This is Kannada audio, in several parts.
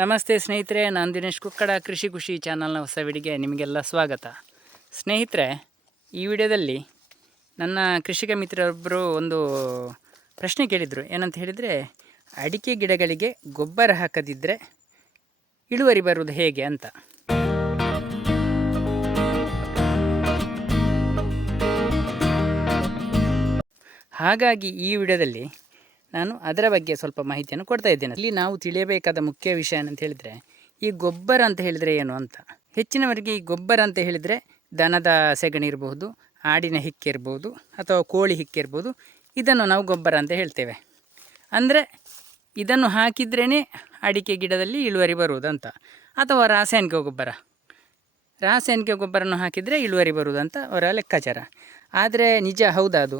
ನಮಸ್ತೆ ಸ್ನೇಹಿತರೆ, ನಾನು ದಿನೇಶ್ ಕುಕ್ಕಡ, ಕೃಷಿ ಖುಷಿ ಚಾನಲ್ನ ಹೊಸ ವಿಡಿಗೆ ನಿಮಗೆಲ್ಲ ಸ್ವಾಗತ. ಸ್ನೇಹಿತರೆ, ಈ ವಿಡಿಯೋದಲ್ಲಿ ನನ್ನ ಕೃಷಿಕ ಮಿತ್ರರೊಬ್ಬರು ಒಂದು ಪ್ರಶ್ನೆ ಕೇಳಿದರು. ಏನಂತ ಹೇಳಿದರೆ, ಅಡಿಕೆ ಗಿಡಗಳಿಗೆ ಗೊಬ್ಬರ ಹಾಕದಿದ್ದರೆ ಇಳುವರಿ ಬರುವುದು ಹೇಗೆ ಅಂತ. ಹಾಗಾಗಿ ಈ ವಿಡಿಯೋದಲ್ಲಿ ನಾನು ಅದರ ಬಗ್ಗೆ ಸ್ವಲ್ಪ ಮಾಹಿತಿಯನ್ನು ಕೊಡ್ತಾ ಇದ್ದೇನೆ. ಇಲ್ಲಿ ನಾವು ತಿಳಿಯಬೇಕಾದ ಮುಖ್ಯ ವಿಷಯ ಏನಂತ ಹೇಳಿದರೆ, ಈ ಗೊಬ್ಬರ ಅಂತ ಹೇಳಿದರೆ ಏನು ಅಂತ. ಹೆಚ್ಚಿನವರಿಗೆ ಈ ಗೊಬ್ಬರ ಅಂತ ಹೇಳಿದರೆ ದನದ ಸೆಗಣಿ ಇರಬಹುದು ಆಡಿನ ಹಿಕ್ಕಿರ್ಬೋದು ಅಥವಾ ಕೋಳಿ ಹಿಕ್ಕಿರ್ಬೋದು ಇದನ್ನು ನಾವು ಗೊಬ್ಬರ ಅಂತ ಹೇಳ್ತೇವೆ. ಅಂದರೆ ಇದನ್ನು ಹಾಕಿದ್ರೇ ಅಡಿಕೆ ಗಿಡದಲ್ಲಿ ಇಳುವರಿ ಬರುವುದಂತ, ಅಥವಾ ರಾಸಾಯನಿಕ ಗೊಬ್ಬರ. ರಾಸಾಯನಿಕ ಗೊಬ್ಬರನ್ನು ಹಾಕಿದರೆ ಇಳುವರಿ ಬರುವುದಂತ ಅವರ ಲೆಕ್ಕಾಚಾರ. ಆದರೆ ನಿಜ ಹೌದಾ ಅದು?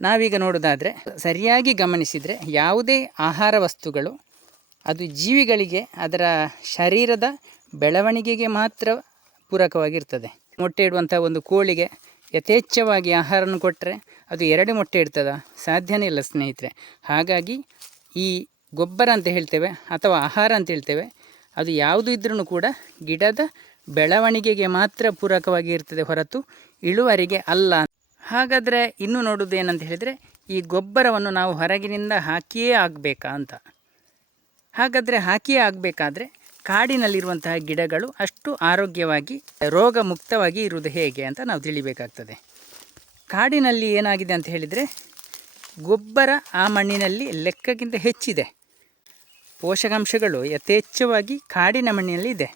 ನಾವೀಗ ನೋಡೋದಾದರೆ ಸರಿಯಾಗಿ ಗಮನಿಸಿದರೆ ಯಾವುದೇ ಆಹಾರ ವಸ್ತುಗಳು ಅದು ಜೀವಿಗಳಿಗೆ ಅದರ ಶರೀರದ ಬೆಳವಣಿಗೆಗೆ ಮಾತ್ರ ಪೂರಕವಾಗಿರ್ತದೆ. ಮೊಟ್ಟೆ ಇಡುವಂಥ ಒಂದು ಕೋಳಿಗೆ ಯಥೇಚ್ಛವಾಗಿ ಆಹಾರವನ್ನು ಕೊಟ್ಟರೆ ಅದು ಎರಡು ಮೊಟ್ಟೆ ಇಡ್ತದ? ಸಾಧ್ಯನೇ ಇಲ್ಲ ಸ್ನೇಹಿತರೆ. ಹಾಗಾಗಿ ಈ ಗೊಬ್ಬರ ಅಂತ ಹೇಳ್ತೇವೆ ಅಥವಾ ಆಹಾರ ಅಂತ ಹೇಳ್ತೇವೆ, ಅದು ಯಾವುದು ಇದ್ರೂ ಕೂಡ ಗಿಡದ ಬೆಳವಣಿಗೆಗೆ ಮಾತ್ರ ಪೂರಕವಾಗಿ ಇರ್ತದೆ ಹೊರತು ಇಳುವರಿಗೆ ಅಲ್ಲ. ಹಾಗಾದರೆ ಇನ್ನು ನೋಡೋದು ಏನಂತ ಹೇಳಿದರೆ, ಈ ಗೊಬ್ಬರವನ್ನು ನಾವು ಹೊರಗಿನಿಂದ ಹಾಕಿಯೇ ಆಗಬೇಕಾ ಅಂತ. ಹಾಗಾದರೆ ಹಾಕಿಯೇ ಆಗಬೇಕಾದ್ರೆ ಕಾಡಿನಲ್ಲಿರುವಂತಹ ಗಿಡಗಳು ಅಷ್ಟು ಆರೋಗ್ಯವಾಗಿ ರೋಗ ಮುಕ್ತವಾಗಿ ಇರುವುದು ಹೇಗೆ ಅಂತ ನಾವು ತಿಳಿಬೇಕಾಗ್ತದೆ. ಕಾಡಿನಲ್ಲಿ ಏನಾಗಿದೆ ಅಂತ ಹೇಳಿದರೆ, ಗೊಬ್ಬರ ಆ ಮಣ್ಣಿನಲ್ಲಿ ಲೆಕ್ಕಕ್ಕಿಂತ ಹೆಚ್ಚಿದೆ. ಪೋಷಕಾಂಶಗಳು ಯಥೇಚ್ಛವಾಗಿ ಕಾಡಿನ ಮಣ್ಣಿನಲ್ಲಿ ಇದೆ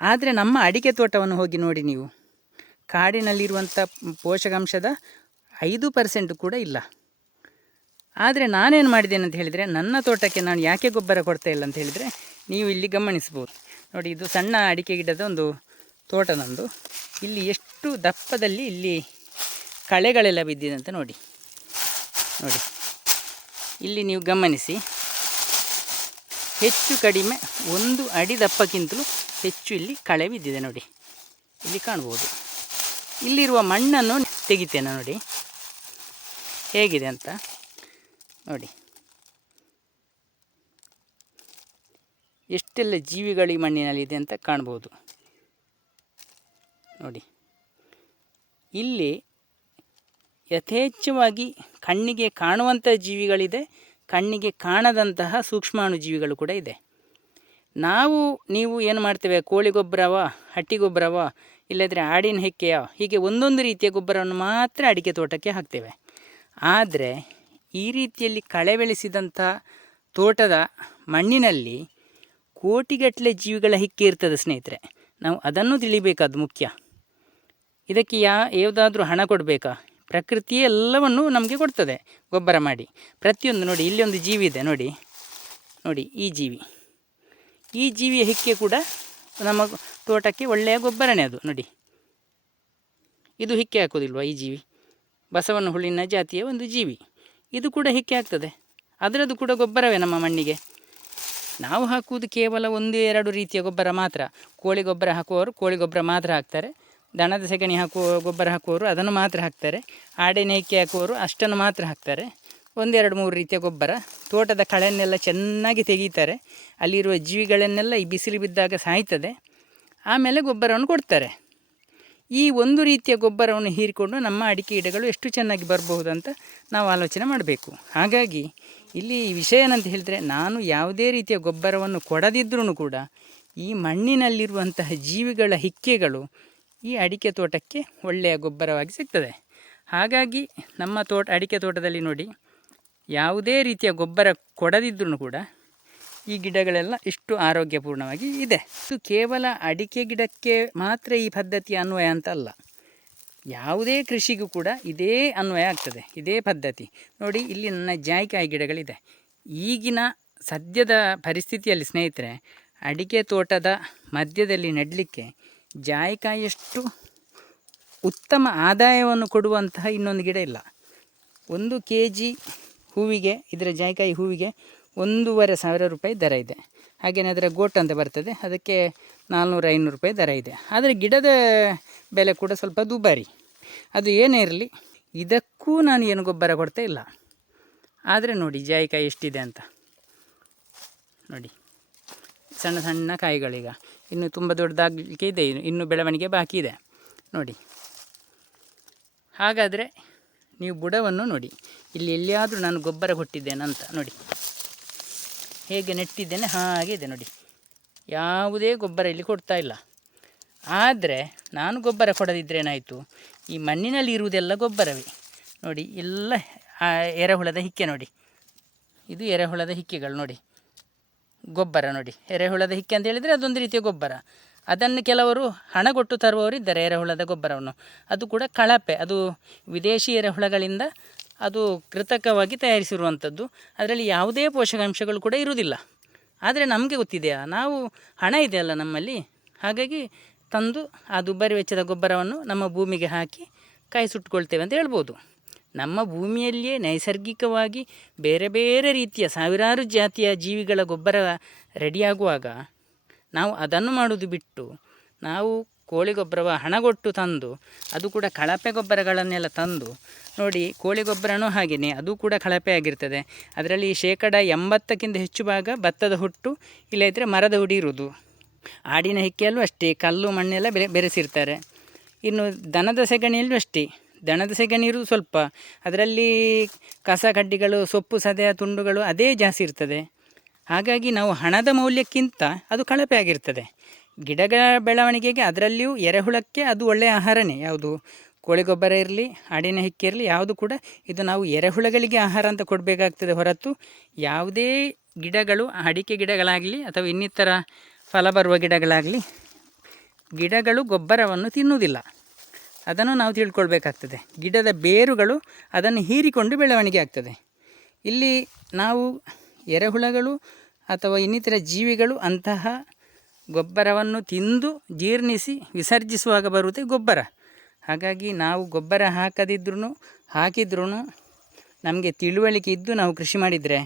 ಆದರೆ ನಮ್ಮ ಅಡಿಕೆ ತೋಟವನ್ನು ಹೋಗಿ ನೋಡಿ ನೀವು. ಕಾಡಿನಲ್ಲಿರುವಂಥ ಪೋಷಕಾಂಶದ ಐದು ಪರ್ಸೆಂಟ್ ಕೂಡ ಇಲ್ಲ. ಆದರೆ ನಾನೇನು ಮಾಡಿದ್ದೇನೆ ಅಂತ ಹೇಳಿದರೆ, ನನ್ನ ತೋಟಕ್ಕೆ ನಾನು ಯಾಕೆ ಗೊಬ್ಬರ ಕೊಡ್ತಾ ಇಲ್ಲ ಅಂತ ಹೇಳಿದರೆ, ನೀವು ಇಲ್ಲಿ ಗಮನಿಸ್ಬೋದು ನೋಡಿ, ಇದು ಸಣ್ಣ ಅಡಿಕೆ ಗಿಡದ ಒಂದು ತೋಟ ನಂದು. ಇಲ್ಲಿ ಎಷ್ಟು ದಪ್ಪದಲ್ಲಿ ಇಲ್ಲಿ ಕಳೆಗಳೆಲ್ಲ ಬಿದ್ದಿದೆ ಅಂತ ನೋಡಿ. ನೋಡಿ, ಇಲ್ಲಿ ನೀವು ಗಮನಿಸಿ. ಹೆಚ್ಚು ಕಡಿಮೆ ಒಂದು ಅಡಿ ದಪ್ಪಕ್ಕಿಂತಲೂ ಹೆಚ್ಚು ಇಲ್ಲಿ ಕಳೆ ಬಿದ್ದಿದೆ ನೋಡಿ. ಇಲ್ಲಿ ಕಾಣ್ಬೋದು. ಇಲ್ಲಿರುವ ಮಣ್ಣನ್ನು ತೆಗಿತೇನೆ ನೋಡಿ. ಹೇಗಿದೆ ಅಂತ ನೋಡಿ. ಎಷ್ಟೆಲ್ಲ ಜೀವಿಗಳು ಈ ಮಣ್ಣಿನಲ್ಲಿದೆ ಅಂತ ಕಾಣ್ಬೋದು ನೋಡಿ. ಇಲ್ಲಿ ಯಥೇಚ್ಛವಾಗಿ ಕಣ್ಣಿಗೆ ಕಾಣುವಂಥ ಜೀವಿಗಳಿದೆ, ಕಣ್ಣಿಗೆ ಕಾಣದಂತಹ ಸೂಕ್ಷ್ಮಾಣು ಜೀವಿಗಳು ಕೂಡ ಇದೆ. ನಾವು, ನೀವು ಏನು ಮಾಡ್ತೇವೆ? ಕೋಳಿ ಗೊಬ್ಬರವ, ಹಟ್ಟಿ ಗೊಬ್ಬರವ ಇಲ್ಲದ್ರೆ ಆಡಿನ ಹೆಕ್ಕೆಯೋ ಹೀಗೆ ಒಂದೊಂದು ರೀತಿಯ ಗೊಬ್ಬರವನ್ನು ಮಾತ್ರ ಅಡಿಕೆ ತೋಟಕ್ಕೆ ಹಾಕ್ತೇವೆ. ಆದರೆ ಈ ರೀತಿಯಲ್ಲಿ ಕಳೆ ಬೆಳೆಸಿದಂಥ ತೋಟದ ಮಣ್ಣಿನಲ್ಲಿ ಕೋಟಿಗಟ್ಟಲೆ ಜೀವಿಗಳ ಹಿಕ್ಕೆ ಇರ್ತದೆ ಸ್ನೇಹಿತರೆ. ನಾವು ಅದನ್ನು ತಿಳಿಬೇಕಾದ ಮುಖ್ಯ. ಇದಕ್ಕೆ ಯಾ, ಯಾವುದಾದ್ರೂ ಹಣ ಕೊಡಬೇಕಾ? ಪ್ರಕೃತಿಯೇ ಎಲ್ಲವನ್ನು ನಮಗೆ ಕೊಡ್ತದೆ ಗೊಬ್ಬರ ಮಾಡಿ. ಪ್ರತಿಯೊಂದು ನೋಡಿ, ಇಲ್ಲಿ ಒಂದು ಜೀವಿ ಇದೆ, ನೋಡಿ. ನೋಡಿ, ಈ ಜೀವಿ. ಈ ಜೀವಿಯ ಹಿಕ್ಕೆ ಕೂಡ ನಮ್ಮ ತೋಟಕ್ಕೆ ಒಳ್ಳೆಯ ಗೊಬ್ಬರನೇ ಅದು. ನೋಡಿ. ಇದು ಹಿಕ್ಕೆ ಹಾಕೋದಿಲ್ವಾ ಈ ಜೀವಿ? ಬಸವನ ಹುಳಿನ ಜಾತಿಯ ಒಂದು ಜೀವಿ. ಇದು ಕೂಡ ಹಿಕ್ಕೆ ಆಗ್ತದೆ ಅದರದ್ದು ಕೂಡ ಗೊಬ್ಬರವೇ ನಮ್ಮ ಮಣ್ಣಿಗೆ. ನಾವು ಹಾಕುವುದು ಕೇವಲ ಒಂದು ಎರಡು ರೀತಿಯ ಗೊಬ್ಬರ ಮಾತ್ರ. ಕೋಳಿ ಗೊಬ್ಬರ ಹಾಕುವವರು ಕೋಳಿ ಗೊಬ್ಬರ ಮಾತ್ರ ಹಾಕ್ತಾರೆ. ದನದ ಸೆಗಣಿ ಹಾಕುವ ಗೊಬ್ಬರ ಹಾಕುವವರು ಅದನ್ನು ಮಾತ್ರ ಹಾಕ್ತಾರೆ. ಆಡಿನ ಹಿಕ್ಕೆ ಹಾಕುವವರು ಅಷ್ಟನ್ನು ಮಾತ್ರ ಹಾಕ್ತಾರೆ. ಒಂದೆರಡು ಮೂರು ರೀತಿಯ ಗೊಬ್ಬರ. ತೋಟದ ಕಳೆಯನ್ನೆಲ್ಲ ಚೆನ್ನಾಗಿ ತೆಗೀತಾರೆ. ಅಲ್ಲಿರುವ ಜೀವಿಗಳನ್ನೆಲ್ಲ ಈ ಬಿಸಿಲು ಬಿದ್ದಾಗ ಸಾಯ್ತದೆ. ಆಮೇಲೆ ಗೊಬ್ಬರವನ್ನು ಕೊಡ್ತಾರೆ. ಈ ಒಂದು ರೀತಿಯ ಗೊಬ್ಬರವನ್ನು ಹೀರಿಕೊಂಡು ನಮ್ಮ ಅಡಿಕೆ ಗಿಡಗಳು ಎಷ್ಟು ಚೆನ್ನಾಗಿ ಬರಬಹುದು ಅಂತ ನಾವು ಆಲೋಚನೆ ಮಾಡಬೇಕು. ಹಾಗಾಗಿ ಇಲ್ಲಿ ವಿಷಯ ಏನಂತ ಹೇಳಿದರೆ ನಾನು ಯಾವುದೇ ರೀತಿಯ ಗೊಬ್ಬರವನ್ನು ಕೊಡದಿದ್ರೂ ಕೂಡ ಈ ಮಣ್ಣಿನಲ್ಲಿರುವಂತಹ ಜೀವಿಗಳ ಹಿಕ್ಕೆಗಳು ಈ ಅಡಿಕೆ ತೋಟಕ್ಕೆ ಒಳ್ಳೆಯ ಗೊಬ್ಬರವಾಗಿ ಸಿಗ್ತದೆ. ಹಾಗಾಗಿ ನಮ್ಮ ತೋಟ, ಅಡಿಕೆ ತೋಟದಲ್ಲಿ ನೋಡಿ ಯಾವುದೇ ರೀತಿಯ ಗೊಬ್ಬರ ಕೊಡದಿದ್ರೂ ಕೂಡ ಈ ಗಿಡಗಳೆಲ್ಲ ಇಷ್ಟು ಆರೋಗ್ಯಪೂರ್ಣವಾಗಿ ಇದೆ. ಇದು ಕೇವಲ ಅಡಿಕೆ ಗಿಡಕ್ಕೆ ಮಾತ್ರ ಈ ಪದ್ಧತಿ ಅನ್ವಯ ಅಂತ ಅಲ್ಲ ಯಾವುದೇ ಕೃಷಿಗೂ ಕೂಡ ಇದೇ ಅನ್ವಯ ಆಗ್ತದೆ. ಇದೇ ಪದ್ಧತಿ. ನೋಡಿ, ಇಲ್ಲಿ ನನ್ನ ಜಾಯಿಕಾಯಿ ಗಿಡಗಳಿದೆ. ಈಗಿನ ಸದ್ಯದ ಪರಿಸ್ಥಿತಿಯಲ್ಲಿ ಸ್ನೇಹಿತರೆ, ಅಡಿಕೆ ತೋಟದ ಮಧ್ಯದಲ್ಲಿ ನೆಡಲಿಕ್ಕೆ ಜಾಯಿಕಾಯಿಯಷ್ಟು ಉತ್ತಮ ಆದಾಯವನ್ನು ಕೊಡುವಂತಹ ಇನ್ನೊಂದು ಗಿಡ ಇಲ್ಲ. ಒಂದು ಕೆ ಜಿ ಹೂವಿಗೆ, ಇದರ ಜಾಯಿಕಾಯಿ ಹೂವಿಗೆ ಒಂದೂವರೆ ಸಾವಿರ ರೂಪಾಯಿ ದರ ಇದೆ. ಹಾಗೆಯೇ ಅದರ ಗೋಟ್ ಅಂತ ಬರ್ತದೆ. ಅದಕ್ಕೆ ನಾಲ್ನೂರು, ಐನೂರು ರೂಪಾಯಿ ದರ ಇದೆ. ಆದರೆ ಗಿಡದ ಬೆಲೆ ಕೂಡ ಸ್ವಲ್ಪ ದುಬಾರಿ. ಅದು ಏನೇ ಇರಲಿ, ಇದಕ್ಕೂ ನಾನು ಏನು ಗೊಬ್ಬರ ಕೊಡ್ತಾ ಇಲ್ಲ. ಆದರೆ ನೋಡಿ, ಜಾಯಿಕಾಯಿ ಎಷ್ಟಿದೆ ಅಂತ. ನೋಡಿ, ಸಣ್ಣ ಸಣ್ಣ ಕಾಯಿಗಳೀಗ. ಇನ್ನು ತುಂಬ ದೊಡ್ಡದಾಗಲಿಕ್ಕೆ ಇದೆ. ಇನ್ನು ಬೆಳವಣಿಗೆ ಬಾಕಿ ಇದೆ. ನೋಡಿ, ಹಾಗಾದರೆ ನೀವು ಬುಡವನ್ನು ನೋಡಿ. ಇಲ್ಲಿ ಎಲ್ಲಿಯಾದರೂ ನಾನು ಗೊಬ್ಬರ ಕೊಟ್ಟಿದ್ದೇನೆ ಅಂತ ನೋಡಿ. ಹೇಗೆ ನೆಟ್ಟಿದ್ದೇನೆ ಹಾಗೆ ಇದೆ ನೋಡಿ. ಯಾವುದೇ ಗೊಬ್ಬರ ಇಲ್ಲಿ ಕೊಡ್ತಾ ಇಲ್ಲ. ಆದರೆ ನಾನು ಗೊಬ್ಬರ ಕೊಡದಿದ್ದರೆ ಏನಾಯಿತು? ಈ ಮಣ್ಣಿನಲ್ಲಿ ಇರುವುದೆಲ್ಲ ಗೊಬ್ಬರವೇ. ನೋಡಿ, ಎಲ್ಲ ಎರೆಹುಳದ ಹಿಕ್ಕೆ ನೋಡಿ. ಇದು ಎರೆಹುಳದ ಹಿಕ್ಕೆಗಳು ನೋಡಿ. ಗೊಬ್ಬರ ನೋಡಿ. ಎರೆಹುಳದ ಹಿಕ್ಕೆ ಅಂತ ಹೇಳಿದರೆ ಅದೊಂದು ರೀತಿಯ ಗೊಬ್ಬರ. ಅದನ್ನು ಕೆಲವರು ಹಣ ಕೊಟ್ಟು ತರುವವರು ಇದ್ದಾರೆ ಎರೆಹುಳದ ಗೊಬ್ಬರವನ್ನು. ಅದು ಕೂಡ ಕಳಪೆ. ಅದು ವಿದೇಶಿ ಎರೆಹುಳಗಳಿಂದ ಅದು ಕೃತಕವಾಗಿ ತಯಾರಿಸಿರುವಂಥದ್ದು. ಅದರಲ್ಲಿ ಯಾವುದೇ ಪೋಷಕಾಂಶಗಳು ಕೂಡ ಇರುವುದಿಲ್ಲ. ಆದರೆ ನಮಗೆ ಗೊತ್ತಿದೆಯಾ? ನಾವು ಹಣ ಇದೆ ಅಲ್ಲ ನಮ್ಮಲ್ಲಿ. ಹಾಗಾಗಿ ತಂದು ಆ ದುಬಾರಿ ವೆಚ್ಚದ ಗೊಬ್ಬರವನ್ನು ನಮ್ಮ ಭೂಮಿಗೆ ಹಾಕಿ ಕೈ ಸುಟ್ಕೊಳ್ತೇವೆ ಅಂತ ಹೇಳ್ಬೋದು. ನಮ್ಮ ಭೂಮಿಯಲ್ಲಿಯೇ ನೈಸರ್ಗಿಕವಾಗಿ ಬೇರೆ ಬೇರೆ ರೀತಿಯ ಸಾವಿರಾರು ಜಾತಿಯ ಜೀವಿಗಳ ಗೊಬ್ಬರ ರೆಡಿಯಾಗುವಾಗ ನಾವು ಅದನ್ನು ಮಾಡೋದು ಬಿಟ್ಟು ನಾವು ಕೋಳಿ ಗೊಬ್ಬರವ ಹಣ ಕೊಟ್ಟು ತಂದು, ಅದು ಕೂಡ ಕಳಪೆ ಗೊಬ್ಬರಗಳನ್ನೆಲ್ಲ ತಂದು, ನೋಡಿ ಕೋಳಿ ಗೊಬ್ಬರನೂ ಹಾಗೆಯೇ ಅದು ಕೂಡ ಕಳಪೆ ಆಗಿರ್ತದೆ. ಅದರಲ್ಲಿ ಶೇಕಡ ಎಂಬತ್ತಕ್ಕಿಂತ ಹೆಚ್ಚು ಭಾಗ ಭತ್ತದ ಹುಟ್ಟು ಇಲ್ಲದಿದ್ದರೆ ಮರದ ಹುಡಿ ಇರುವುದು. ಆಡಿನ ಹಿಕ್ಕಿಯಲ್ಲೂ ಅಷ್ಟೇ, ಕಲ್ಲು ಮಣ್ಣೆಲ್ಲ ಬೆರೆ, ಬೆರೆಸಿರ್ತಾರೆ. ಇನ್ನು ದನದ ಸೆಗಣಿಯಲ್ಲೂ ಅಷ್ಟೇ, ದನದ ಇರುವುದು ಸ್ವಲ್ಪ. ಅದರಲ್ಲಿ ಕಸ ಕಡ್ಡಿಗಳು, ಸೊಪ್ಪು ಸದೆಯ ತುಂಡುಗಳು, ಅದೇ ಜಾಸ್ತಿ ಇರ್ತದೆ. ಹಾಗಾಗಿ ನಾವು ಹಣದ ಮೌಲ್ಯಕ್ಕಿಂತ ಅದು ಕಳಪೆ ಆಗಿರ್ತದೆ. ಗಿಡಗಳ ಬೆಳವಣಿಗೆಗೆ ಅದರಲ್ಲಿಯೂ ಎರೆಹುಳಕ್ಕೆ ಅದು ಒಳ್ಳೆಯ ಆಹಾರನೇ. ಯಾವುದು? ಕೋಳಿ ಗೊಬ್ಬರ ಇರಲಿ ಆಡಿನ ಹಿಕ್ಕಿ ಇರಲಿ, ಯಾವುದು ಕೂಡ ಇದು ನಾವು ಎರೆಹುಳಗಳಿಗೆ ಆಹಾರ ಅಂತ ಕೊಡಬೇಕಾಗ್ತದೆ ಹೊರತು ಯಾವುದೇ ಗಿಡಗಳು, ಅಡಿಕೆ ಗಿಡಗಳಾಗಲಿ ಅಥವಾ ಇನ್ನಿತರ ಫಲ ಬರುವ ಗಿಡಗಳಾಗಲಿ ಗಿಡಗಳು ಗೊಬ್ಬರವನ್ನು ತಿನ್ನುವುದಿಲ್ಲ. ಅದನ್ನು ನಾವು ತಿಳ್ಕೊಳ್ಬೇಕಾಗ್ತದೆ. ಗಿಡದ ಬೇರುಗಳು ಅದನ್ನು ಹೀರಿಕೊಂಡು ಬೆಳವಣಿಗೆ ಆಗ್ತದೆ. ಇಲ್ಲಿ ನಾವು ಎರೆಹುಳಗಳು ಅಥವಾ ಇನ್ನಿತರ ಜೀವಿಗಳು ಅಂತಹ ಗೊಬ್ಬರವನ್ನು ತಿಂದು ಜೀರ್ಣಿಸಿ ವಿಸರ್ಜಿಸುವಾಗ ಬರುವುದೇ ಗೊಬ್ಬರ. ಹಾಗಾಗಿ ನಾವು ಗೊಬ್ಬರ ಹಾಕದಿದ್ರೂ ಹಾಕಿದ್ರೂ ನಮಗೆ ತಿಳುವಳಿಕೆ ಇದ್ದು ನಾವು ಕೃಷಿ ಮಾಡಿದರೆ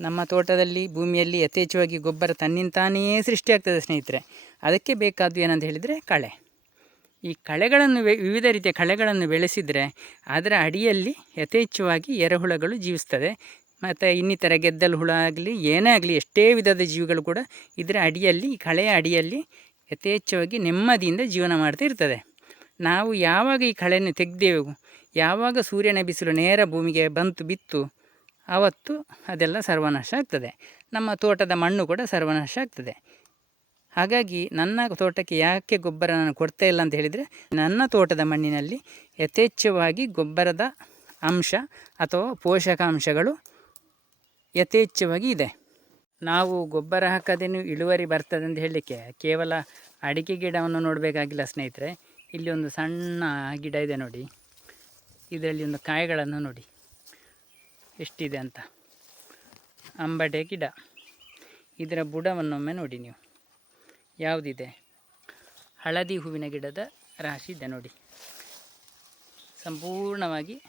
ನಮ್ಮ ತೋಟದಲ್ಲಿ, ಭೂಮಿಯಲ್ಲಿ ಯಥೇಚ್ಛವಾಗಿ ಗೊಬ್ಬರ ತನ್ನಿಂತಾನೇ ಸೃಷ್ಟಿಯಾಗ್ತದೆ ಸ್ನೇಹಿತರೆ. ಅದಕ್ಕೆ ಬೇಕಾದ್ದು ಏನಂತ ಹೇಳಿದರೆ ಕಳೆ. ಈ ಕಳೆಗಳನ್ನು ವಿವಿಧ ರೀತಿಯ ಕಳೆಗಳನ್ನು ಬೆಳೆಸಿದರೆ ಅದರ ಅಡಿಯಲ್ಲಿ ಯಥೇಚ್ಛವಾಗಿ ಎರೆಹುಳಗಳು ಜೀವಿಸ್ತದೆ. ಮತ್ತು ಇನ್ನಿತರ ಗೆದ್ದಲು ಹುಳ ಆಗಲಿ, ಏನೇ ಆಗಲಿ, ಎಷ್ಟೇ ವಿಧದ ಜೀವಿಗಳು ಕೂಡ ಇದರ ಅಡಿಯಲ್ಲಿ, ಈ ಕಳೆಯ ಅಡಿಯಲ್ಲಿ ಯಥೇಚ್ಛವಾಗಿ ನೆಮ್ಮದಿಯಿಂದ ಜೀವನ ಮಾಡ್ತಾ ಇರ್ತದೆ. ನಾವು ಯಾವಾಗ ಈ ಕಳೆಯನ್ನು ತೆಗೆದೇವು, ಯಾವಾಗ ಸೂರ್ಯನ ಬಿಸಿಲು ನೇರ ಭೂಮಿಗೆ ಬಂತು, ಬಿತ್ತು ಆವತ್ತು ಅದೆಲ್ಲ ಸರ್ವನಾಶ ಆಗ್ತದೆ. ನಮ್ಮ ತೋಟದ ಮಣ್ಣು ಕೂಡ ಸರ್ವನಾಶ ಆಗ್ತದೆ. ಹಾಗಾಗಿ ನನ್ನ ತೋಟಕ್ಕೆ ಯಾಕೆ ಗೊಬ್ಬರ ನಾನು ಕೊಡ್ತಾ ಇಲ್ಲ ಅಂತ ಹೇಳಿದರೆ, ನನ್ನ ತೋಟದ ಮಣ್ಣಿನಲ್ಲಿ ಯಥೇಚ್ಛವಾಗಿ ಗೊಬ್ಬರದ ಅಂಶ ಅಥವಾ ಪೋಷಕಾಂಶಗಳು ಯಥೇಚ್ಛವಾಗಿ ಇದೆ. ನಾವು ಗೊಬ್ಬರ ಹಾಕದೇನು ಇಳುವರಿ ಬರ್ತದೆ ಅಂತ ಹೇಳಲಿಕ್ಕೆ ಕೇವಲ ಅಡಿಕೆ ಗಿಡವನ್ನು ನೋಡಬೇಕಾಗಿಲ್ಲ ಸ್ನೇಹಿತರೆ. ಇಲ್ಲಿ ಒಂದು ಸಣ್ಣ ಗಿಡ ಇದೆ ನೋಡಿ. ಇದರಲ್ಲಿ ಒಂದು ಕಾಯಿಗಳನ್ನು ನೋಡಿ. ಎಷ್ಟಿದೆ ಅಂತ. ಅಂಬಟೆ ಗಿಡ. ಇದರ ಬುಡವನ್ನೊಮ್ಮೆ ನೋಡಿ ನೀವು. ಯಾವುದಿದೆ? ಹಳದಿ ಹೂವಿನ ಗಿಡದ ರಾಶಿ ಇದೆ ನೋಡಿ. ಸಂಪೂರ್ಣವಾಗಿ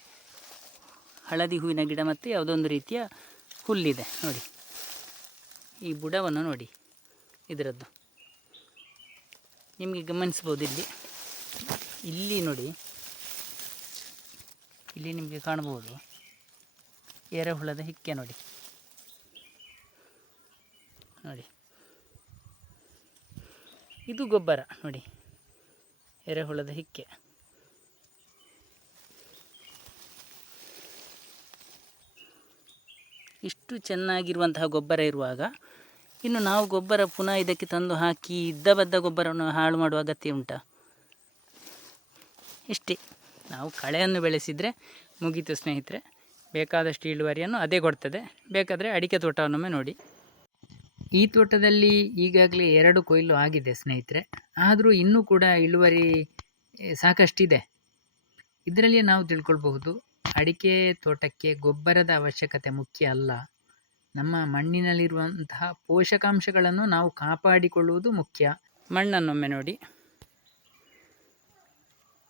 ಹಳದಿ ಹೂವಿನ ಗಿಡ ಮತ್ತು ಯಾವುದೊಂದು ರೀತಿಯ ಹುಲ್ಲಿದೆ, ನೋಡಿ. ಈ ಬುಡವನ್ನು ನೋಡಿ, ಇದರದ್ದು. ನಿಮಗೆ ಗಮನಿಸ್ಬೋದು ಇಲ್ಲಿ. ಇಲ್ಲಿ ನೋಡಿ, ಇಲ್ಲಿ ನಿಮಗೆ ಕಾಣ್ಬೋದು. ಎರೆಹುಳದ ಹಿಕ್ಕೆ ನೋಡಿ. ನೋಡಿ. ಇದು ಗೊಬ್ಬರ, ನೋಡಿ. ಎರೆಹುಳದ ಹಿಕ್ಕೆ. ಇಷ್ಟು ಚೆನ್ನಾಗಿರುವಂತಹ ಗೊಬ್ಬರ ಇರುವಾಗ, ಇನ್ನು ನಾವು ಗೊಬ್ಬರ ಪುನಃ ಇದಕ್ಕೆ ತಂದು ಹಾಕಿ ಇದ್ದ ಬದ್ದ ಗೊಬ್ಬರವನ್ನು ಹಾಳು ಮಾಡುವ ಅಗತ್ಯ ಉಂಟಾ? ಇಷ್ಟೇ. ನಾವು ಕಳೆಯನ್ನು ಬೆಳೆಸಿದರೆ ಮುಗೀತು ಸ್ನೇಹಿತರೆ. ಬೇಕಾದಷ್ಟು ಇಳುವರಿಯನ್ನು ಅದೇ ಕೊಡ್ತದೆ. ಬೇಕಾದರೆ ಅಡಿಕೆ ತೋಟವನ್ನೊಮ್ಮೆ ನೋಡಿ. ಈ ತೋಟದಲ್ಲಿ ಈಗಾಗಲೇ ಎರಡು ಕೊಯ್ಲು ಆಗಿದೆ ಸ್ನೇಹಿತರೆ. ಆದರೂ ಇನ್ನೂ ಕೂಡ ಇಳುವರಿ ಸಾಕಷ್ಟಿದೆ. ಇದರಲ್ಲಿ ನಾವು ತಿಳ್ಕೊಳ್ಬಹುದು. ಅಡಿಕೆ ತೋಟಕ್ಕೆ ಗೊಬ್ಬರದ ಅವಶ್ಯಕತೆ ಮುಖ್ಯ ಅಲ್ಲ. ನಮ್ಮ ಮಣ್ಣಿನಲ್ಲಿರುವಂತಹ ಪೋಷಕಾಂಶಗಳನ್ನು ನಾವು ಕಾಪಾಡಿಕೊಳ್ಳುವುದು ಮುಖ್ಯ. ಮಣ್ಣನ್ನೊಮ್ಮೆ ನೋಡಿ.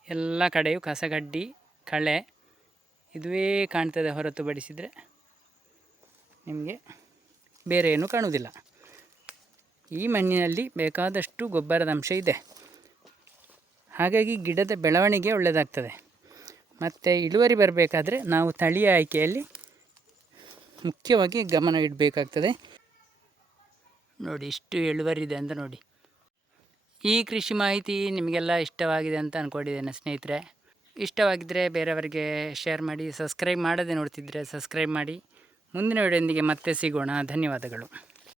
ಎಲ್ಲ ಕಡೆಯೂ ಕಸಗಡ್ಡಿ, ಕಳೆ ಇದುವೇ ಕಾಣ್ತದೆ ಹೊರತುಪಡಿಸಿದರೆ ನಿಮಗೆ ಬೇರೆ ಏನೂ ಕಾಣುವುದಿಲ್ಲ. ಈ ಮಣ್ಣಿನಲ್ಲಿ ಬೇಕಾದಷ್ಟು ಗೊಬ್ಬರದ ಅಂಶ ಇದೆ. ಹಾಗಾಗಿ ಗಿಡದ ಬೆಳವಣಿಗೆ ಒಳ್ಳೆಯದಾಗ್ತದೆ ಮತ್ತು ಇಳುವರಿ ಬರಬೇಕಾದ್ರೆ ನಾವು ತಳಿಯ ಆಯ್ಕೆಯಲ್ಲಿ ಮುಖ್ಯವಾಗಿ ಗಮನ ಇಡಬೇಕಾಗ್ತದೆ. ನೋಡಿ, ಇಷ್ಟು ಇಳುವರಿ ಇದೆ ಅಂತ ನೋಡಿ. ಈ ಕೃಷಿ ಮಾಹಿತಿ ನಿಮಗೆಲ್ಲ ಇಷ್ಟವಾಗಿದೆ ಅಂತ ಅಂದ್ಕೊಂಡಿದ್ದೇನೆ ಸ್ನೇಹಿತರೆ. ಇಷ್ಟವಾಗಿದ್ದರೆ ಬೇರೆಯವರಿಗೆ ಶೇರ್ ಮಾಡಿ, ಸಬ್ಸ್ಕ್ರೈಬ್ ಮಾಡದೆ ನೋಡ್ತಿದ್ರೆ ಸಬ್ಸ್ಕ್ರೈಬ್ ಮಾಡಿ. ಮುಂದಿನ ವಿಡಿಯೋದೊಂದಿಗೆ ಮತ್ತೆ ಸಿಗೋಣ. ಧನ್ಯವಾದಗಳು.